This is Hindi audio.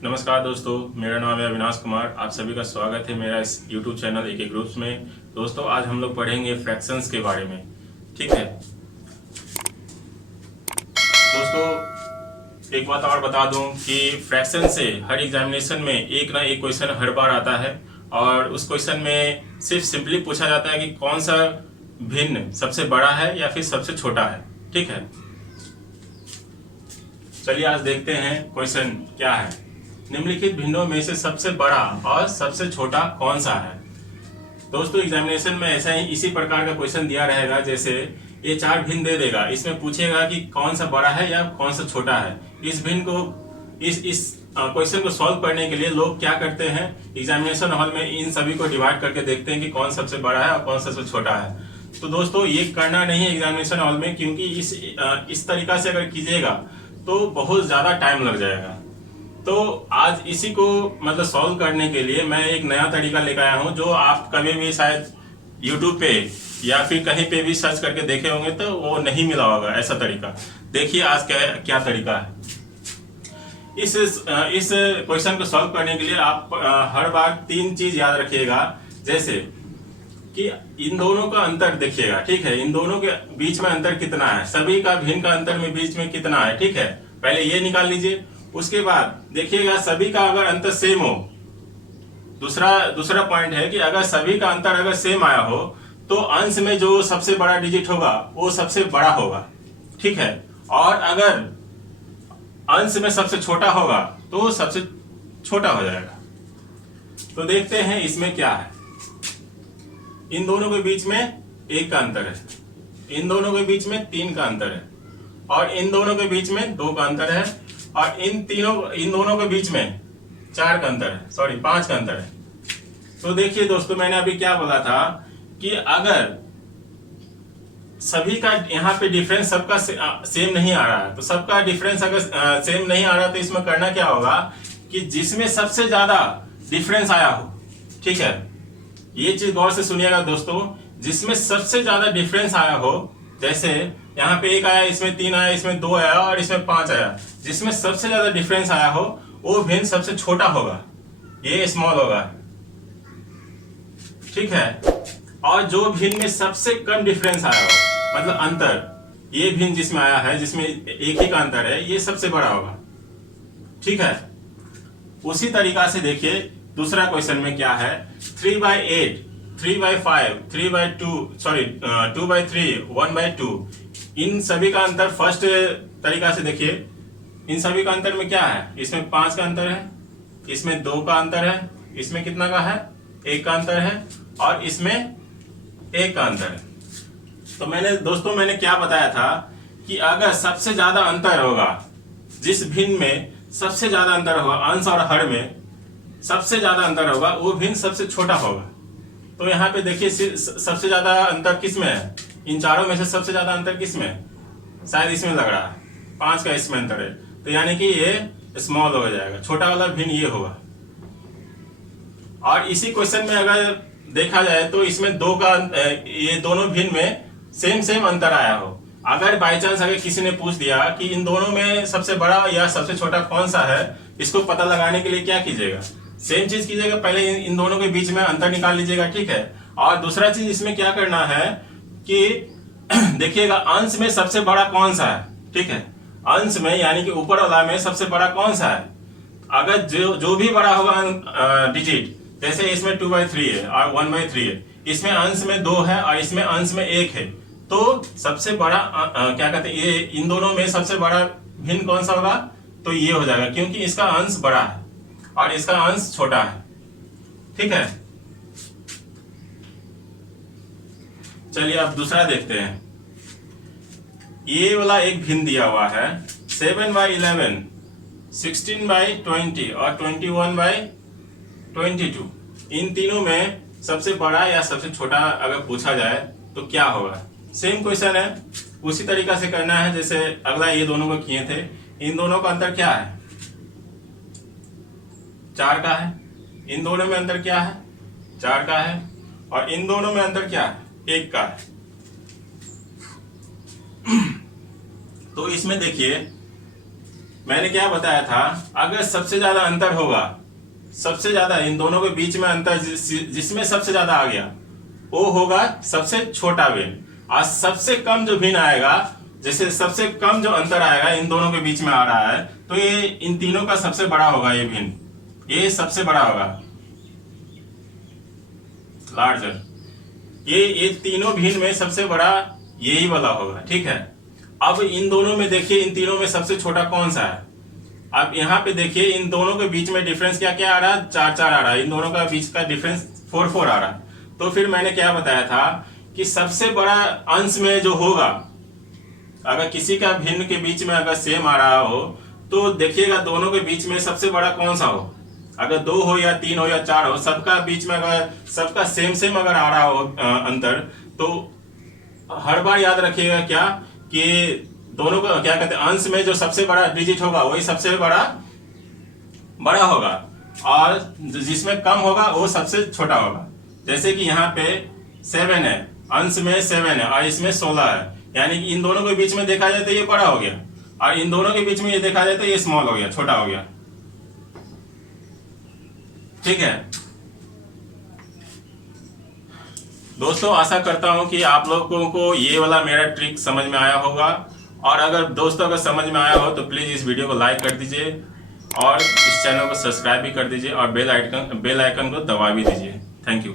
नमस्कार दोस्तों, मेरा नाम है अविनाश कुमार। आप सभी का स्वागत है मेरा इस YouTube चैनल एक ग्रुप्स में। दोस्तों, आज हम लोग पढ़ेंगे फ्रैक्शंस के बारे में। ठीक है दोस्तों, एक बात और बता दूं कि फ्रैक्शन से हर एग्जामिनेशन में एक ना एक क्वेश्चन हर बार आता है और उस क्वेश्चन में सिर्फ सिंपली पूछा जाता है कि कौन सा भिन्न सबसे बड़ा है या फिर सबसे छोटा है। ठीक है, चलिए आज देखते हैं क्वेश्चन क्या है। निम्नलिखित भिन्नों में से सबसे बड़ा और सबसे छोटा कौन सा है। दोस्तों, एग्जामिनेशन में ऐसा ही इसी प्रकार का क्वेश्चन दिया रहेगा। जैसे ये 4 भिन्न दे देगा, इसमें पूछेगा कि कौन सा बड़ा है या कौन सा छोटा है। इस भिन्न को इस क्वेश्चन को सॉल्व करने के लिए लोग क्या करते हैं, एग्जामिनेशन हॉल में इन सभी को डिवाइड करके देखते हैं कि कौन सबसे बड़ा है और कौन सबसे छोटा है। तो दोस्तों, ये करना नहीं है एग्जामिनेशन हॉल में, क्योंकि इस तरीका से अगर कीजिएगा तो बहुत ज्यादा टाइम लग जाएगा। तो आज इसी को मतलब सॉल्व करने के लिए मैं एक नया तरीका लेकर आया हूं, जो आप कभी भी शायद YouTube पे या फिर कहीं पे भी सर्च करके देखे होंगे तो वो नहीं मिला होगा ऐसा तरीका। देखिए आज क्या तरीका है। इस क्वेश्चन को सॉल्व करने के लिए आप हर बार 3 चीज याद रखिएगा। जैसे कि इन दोनों का अंतर देखिएगा। ठीक है, इन दोनों के बीच में अंतर कितना है, सभी का भिन्न का अंतर में बीच में कितना है। ठीक है, पहले ये निकाल लीजिए। उसके बाद देखिएगा सभी का अगर अंतर सेम हो, दूसरा पॉइंट है कि अगर सभी का अंतर अगर सेम आया हो तो अंश में जो सबसे बड़ा डिजिट होगा वो सबसे बड़ा होगा। ठीक है, और अगर अंश में सबसे छोटा होगा तो सबसे छोटा हो जाएगा। तो देखते हैं इसमें क्या है। इन दोनों के बीच में 1 का अंतर है, इन दोनों के बीच में 3 का अंतर है, और इन दोनों के बीच में 2 का अंतर है, और इन दोनों के बीच में 4 का अंतर है, सॉरी 5 का अंतर है। तो देखिए दोस्तों, मैंने अभी क्या बोला था कि अगर सभी का यहाँ पे डिफरेंस सबका सेम नहीं आ रहा है, तो सबका डिफरेंस अगर सेम नहीं आ रहा तो इसमें करना क्या होगा कि जिसमें सबसे ज्यादा डिफरेंस आया हो। ठीक है, ये चीज गौर से सुनिएगा दोस्तों, जिसमें सबसे ज्यादा डिफरेंस आया हो, जैसे यहाँ पे 1 आया, इसमें 3 आया, इसमें 2 आया और इसमें 5 आया, जिसमें सबसे ज्यादा डिफरेंस आया हो वो भिन्न सबसे छोटा होगा, ये स्मॉल होगा। ठीक है, और जो भिन्न में सबसे कम डिफरेंस आया हो, मतलब अंतर, ये भिन्न जिसमें आया है, जिसमें एक ही का अंतर है, ये सबसे बड़ा होगा। ठीक है, उसी तरीका से देखिए दूसरा क्वेश्चन में क्या है। 3/8, 3/5, 2/3, 1/2, इन सभी का अंतर फर्स्ट तरीका से देखिए। इन सभी का अंतर में क्या है, इसमें 5 का अंतर है, इसमें 2 का अंतर है, इसमें कितना का है, 1 का अंतर है, और इसमें 1 का अंतर है। तो मैंने क्या बताया था कि अगर सबसे ज्यादा अंतर होगा, जिस भिन्न में सबसे ज्यादा अंतर होगा, अंश और हर में सबसे ज्यादा अंतर होगा, वो भिन्न सबसे छोटा होगा। तो यहाँ पे देखिए सबसे ज्यादा अंतर किस में है, इन चारों में से सबसे ज्यादा अंतर किस में है, शायद इसमें लग रहा है, 5 का इसमें अंतर है, तो यानी कि ये स्मॉल हो जाएगा, छोटा वाला भिन्न ये होगा। और इसी क्वेश्चन में अगर देखा जाए तो इसमें 2 का, ये दोनों भिन्न में सेम अंतर आया हो। अगर बाई चांस अगर किसी ने पूछ दिया कि इन दोनों में सबसे बड़ा या सबसे छोटा कौन सा है, इसको पता लगाने के लिए क्या कीजिएगा, सेम चीज कीजिएगा, पहले इन दोनों के बीच में अंतर निकाल लीजिएगा। ठीक है, और दूसरा चीज इसमें क्या करना है कि देखिएगा अंश में सबसे बड़ा कौन सा है। ठीक है, अंश में यानी कि ऊपर वाला में सबसे बड़ा कौन सा है। अगर जो भी बड़ा होगा डिजिट, जैसे इसमें 2/3 है और 1/3 है, इसमें अंश में 2 है और इसमें अंश में 1 है, तो सबसे बड़ा क्या कहते हैं, ये इन दोनों में सबसे बड़ा भिन्न कौन सा होगा, तो ये हो जाएगा, क्योंकि इसका अंश बड़ा है और इसका अंश छोटा है। ठीक है, चलिए अब दूसरा देखते हैं। ये वाला एक भिन्न दिया हुआ है 7/11, 16/20 और 21/22। इन तीनों में सबसे बड़ा या सबसे छोटा अगर पूछा जाए तो क्या होगा। सेम क्वेश्चन है, उसी तरीका से करना है जैसे अगला ये दोनों को किए थे। इन दोनों का अंतर क्या है, 4 का है। इन दोनों में अंतर क्या है, 4 का है, और इन दोनों में अंतर क्या है, 1 का है। तो इसमें देखिए मैंने क्या बताया था, अगर सबसे ज्यादा अंतर होगा, सबसे ज्यादा इन दोनों के बीच में अंतर जिसमें सबसे ज्यादा आ गया वो होगा सबसे छोटा भिन्न। और सबसे कम जो भिन्न आएगा, जैसे सबसे कम जो अंतर आएगा इन दोनों के बीच में आ रहा है, तो ये इन तीनों का सबसे बड़ा होगा, ये भिन्न, ये सबसे बड़ा होगा, लार्जर। ये तीनों भिन्न में सबसे बड़ा यही वाला होगा, ठीक है। अब इन दोनों में देखिए, इन तीनों में सबसे छोटा कौन सा है। अब यहाँ पे देखिए इन दोनों के बीच में डिफरेंस क्या क्या आ रहा है, 4 4 आ रहा है, इन दोनों का बीच का डिफरेंस 4 4 आ रहा है। तो फिर मैंने क्या बताया था कि सबसे बड़ा अंश में जो होगा, अगर किसी का भिन्न के बीच में अगर सेम आ रहा हो तो देखिएगा दोनों के बीच में सबसे बड़ा कौन सा हो। अगर 2 हो या 3 हो या 4 हो, सबका बीच में अगर सबका सेम सेम अगर आ रहा हो अंतर, तो हर बार याद रखिएगा क्या कि दोनों को क्या कहते हैं, अंश में जो सबसे बड़ा डिजिट होगा वही सबसे बड़ा होगा, और जिसमें कम होगा वो सबसे छोटा होगा। जैसे कि यहाँ पे 7 है, अंश में 7 है और इसमें 16 है, यानी कि इन दोनों के बीच में देखा जाए तो ये बड़ा हो गया, और इन दोनों के बीच में ये देखा जाए तो ये स्मॉल हो गया, छोटा हो गया, ठीक है। दोस्तों आशा करता हूं कि आप लोगों को ये वाला मेरा ट्रिक समझ में आया होगा, और अगर दोस्तों अगर समझ में आया हो तो प्लीज इस वीडियो को लाइक कर दीजिए और इस चैनल को सब्सक्राइब भी कर दीजिए और बेल आइकन को दबा भी दीजिए। Thank you.